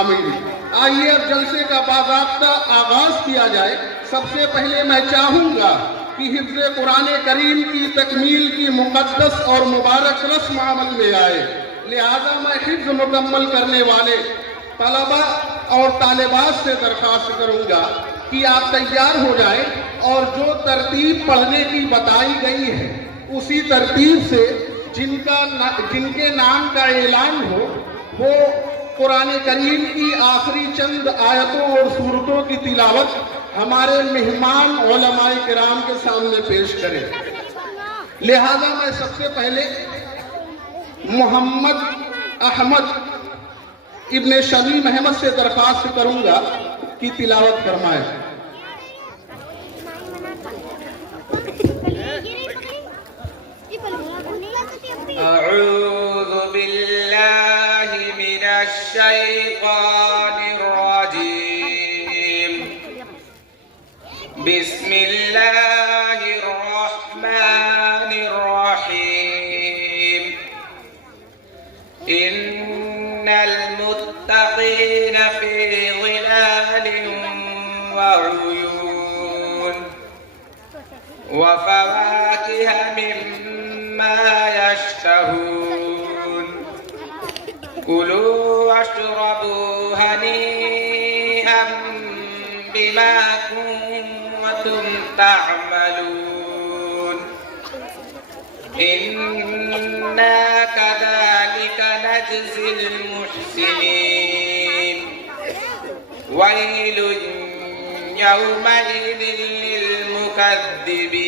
आमीन। आइए अब जलसे का बाकायदा आगाज किया जाए। सबसे पहले मैं चाहूँगा कि हिफ्ज़ कुरान करीम की तकमील की मुक़द्दस और मुबारक रस्म अमल में आए। लिहाजा मैं हिफ्ज़ मुकम्मल करने वाले तलबा और तालिबात से दरख्वास्त करूँगा कि आप तैयार हो जाएं और जो तरतीब पढ़ने की बताई गई है उसी तरतीब से जिनके नाम का ऐलान हो वो कुरान करीम की आखिरी चंद आयतों और सूरतों की तिलावत हमारे मेहमान उलमाए किराम के सामने पेश करें। लिहाजा मैं सबसे पहले मोहम्मद अहमद इब्ने शमीम अहमद से दरख्वास्त करूंगा कि तिलावत फरमाए। अऊज़ु बिल्लाहि मिनश शैतानिर रजीम। बिस्मिल्लाहिर रहमानिर रहीम। इन्नल मुत्तक़ीना फी ज़िलालिन व उयून व फ़वाकिह मिम्मा यश्तहून। कुलू वश्रबू हनीअन बिमा कुन्तुम तअमलून। इन्ना कज़ालिका नजज़िल मुहसिनीन। वैलुन यौमइज़िन लिलमुकज़्ज़िबीन।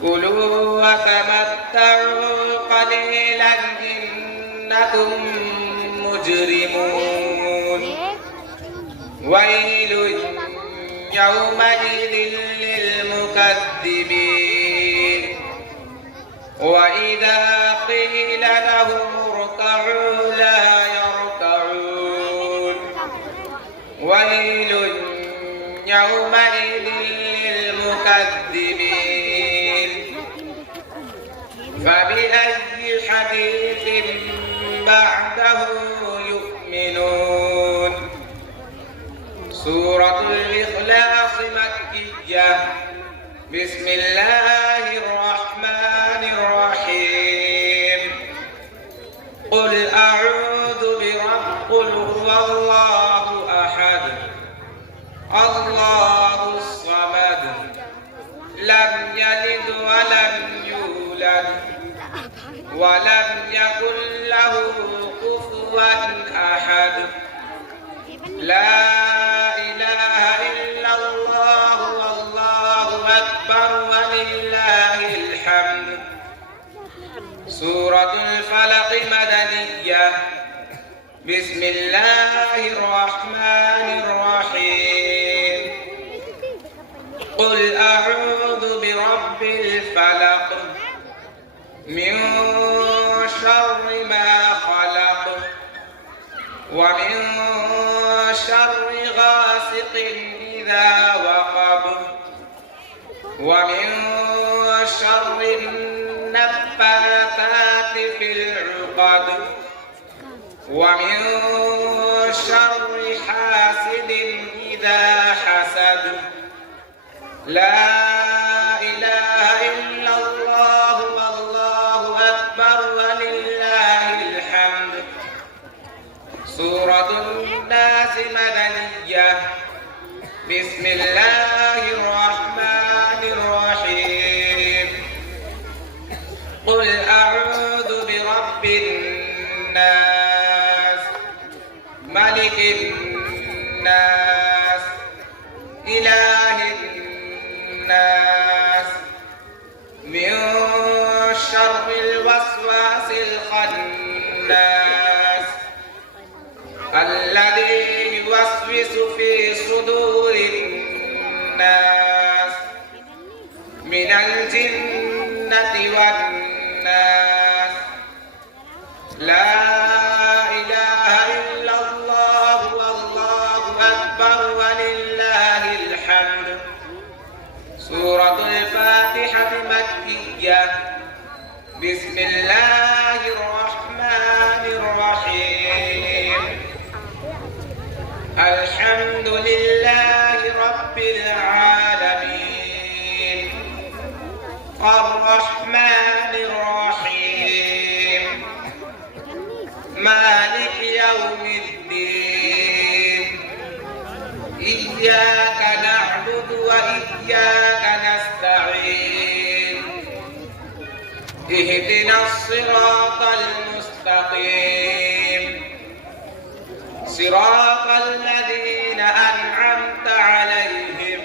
कुलू वतमत्तऊ क़लीलन इन्नकुम मुजरिमून। वैलुन यौमइज़िन लिलमुकज़्ज़िबीन। वइज़ा क़ील लहुम इरकऊ ला यरकऊन। वैलुन यौमइज़िन लिलमुकज़्ज़िबीन। फबिअय्यि हदीसिन बअदहु यु'मिनून। सूरतुल इख़लास मक्किय्यह। बिस्मिल्लाहिर रहमानिर रहीम। क़ुल अऊज़ु बिरब्बिल हुवल्लाहु अहद अल्लाहुस समद लम यलिद वलम यूलद वलम यकुल लहू कुफुवन अहद। ला इलाहा इल्लल्लाहु वल्लाहु अकबर वलिल्लाहिल हम्द। सूरतुल फलक़ मदनिय्यह। बिस्मिल्लाहिर रहमानिर रहीम। क़ुल अऊज़ु बिरब्बिल फलक़ मिन शर्रि मा खलक़ व मिन शर्रि गासिक़िन इज़ा वक़ब व मिन शर्रि नफ़्फ़ाथाति फ़िल उक़द व मिन शर्रि हासिदिन इज़ा हसद। ला इलाहा इल्लल्लाहु वल्लाहु अकबर वलिल्लाहिल हम्द। सूरतुन नास मदनिय्यह। बिस्मिल्लाहिर रहमानिर रहीम। क़ुल अऊज़ु बिरब्बिन नास मलिकिन नास इलाहिन नास मिन शर्रिल वस्वासिल खन्नास الذي يوسوس في صدور الناس من الجنة والناس. لا إله إلا الله والله أكبر ولله الحمد. سورة الفاتحة مكية. بسم الله الرحمن الرحيم. الحمد لله رب العالمين الرحمن الرحيم مالك يوم الدين إياك نعبد وإياك نستعين اهدنا الصراط المستقيم صراط الذين أنعمت عليهم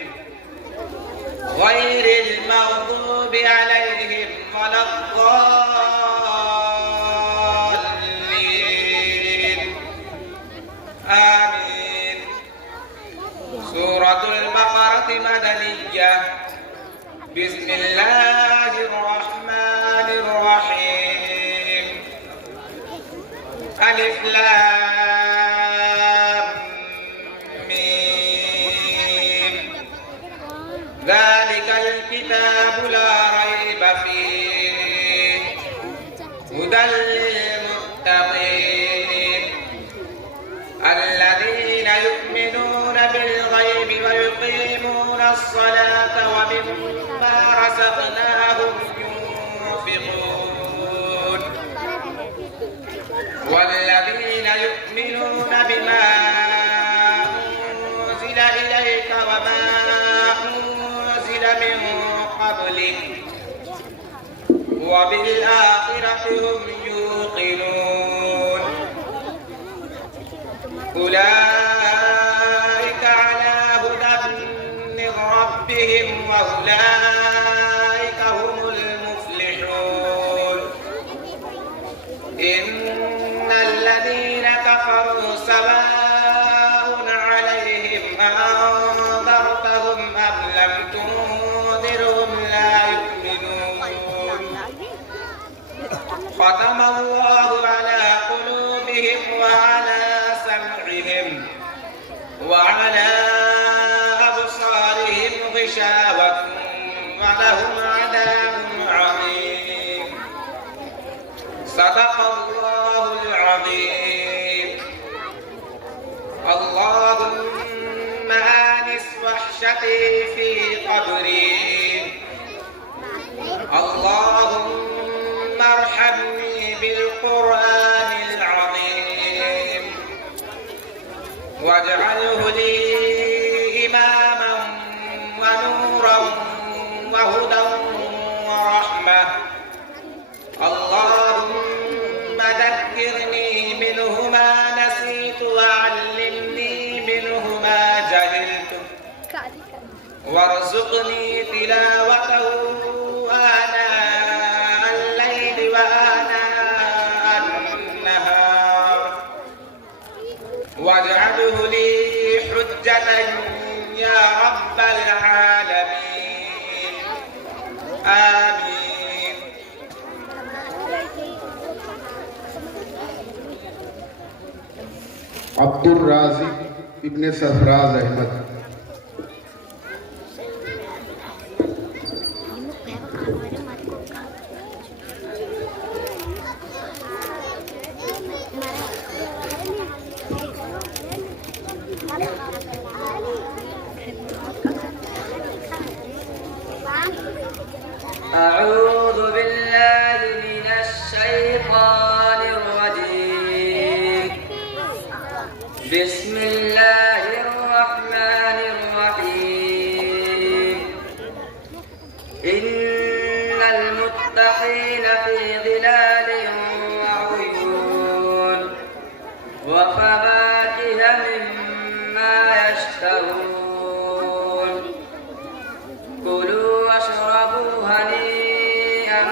غير المغضوب عليهم ولا الضالين آمين. سورة البقرة مدنية. بسم الله الرحمن الرحيم. ألف لام ميم. ذلك الكتاب لا ريب فيه هدى للمتقين الذين يؤمنون بالغيب ويقيمون الصلاة ومما رزقناهم ينفقون والذين يؤمنون بما أنزل إليك وما أنزل من قبلك وبالآخرة هم يوقنون أولئك على هدى من ربهم وأولئك هم المفلحون. إن الذين كفروا سواء عليهم أنذرتهم أم لم تنذرهم لا يؤمنون. ختم الله على قلوبهم وعلى سمعهم وعلى أبصارهم غشاوة ولهم عذاب عظيم. صدق الله العظيم. اللهم آنس وحشتي في قبري. اللهم ارحمني بالقرآن العظيم واجعله لي إماما ونورا وهدى ورحمة. اللهم ذكرني منه ما نسيت وعلمني منه ما جهلت وارزقني تلاوته آناء الليل وآناء النهار واجعله لي حجة يا رب العالمين. آمين. अब्दुल राज़िक इब्ने सरफराज अहमद। أعوذ بالله من الشيطان الرجيم. بسم الله الرحمن الرحيم. إن المتقين في ظلال وعيون وفواكه مما يشتهون. كلوا واشربوا هنيئا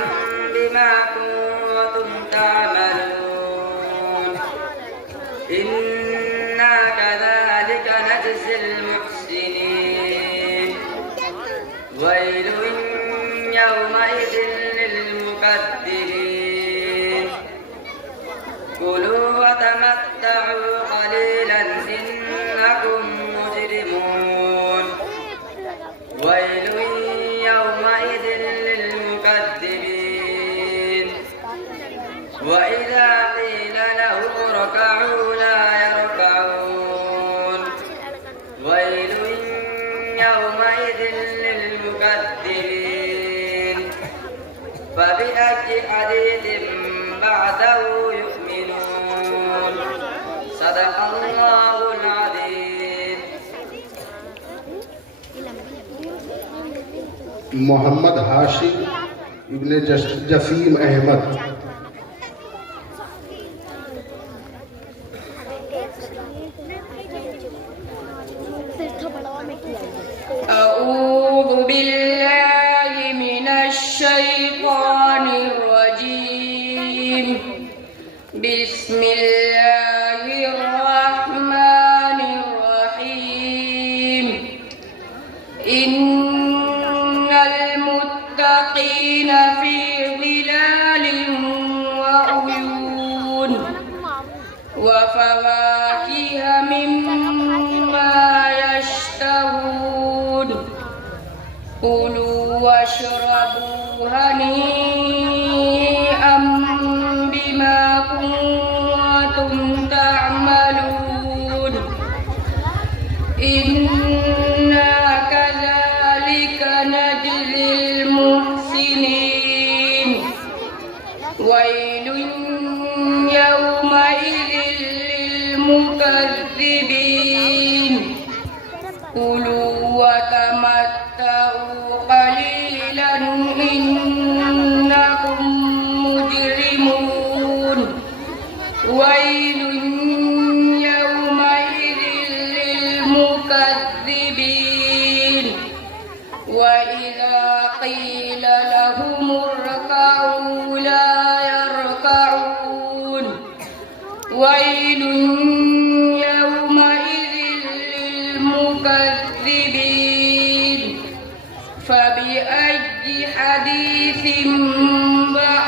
بما كنتم تعملون. إنا كذلك نجزي المحسنين. ويل يومئذ للمكذبين. كلوا وتمتعوا قليلا إنكم مجرمون. ويل يومئذ للمكذبين. وإذا قيل لهم اركعوا لا يركعون. حديث بعده يؤمنون صدق الله العظيم. मोहम्मद हाशिम इब्ने जसीम अहमद। أعوذ بالله من الشيطان الرجيم. بسم الله الرحمن الرحيم. إن المتقين في ظلال وعيون وفواكه مما يشتهون كلوا واشربوا هنيئا بما كنتم تعملون إنا كذلك نجزي المحسنين ويل يومئذ للمكذبين كلوا وتمتعوا قليلا إنكم مجرمون ويل يومئذ للمكذبين وإذا قيل لهم اركعوا لا يركعون ويل يومئذ للمكذبين فبأي حديث بعده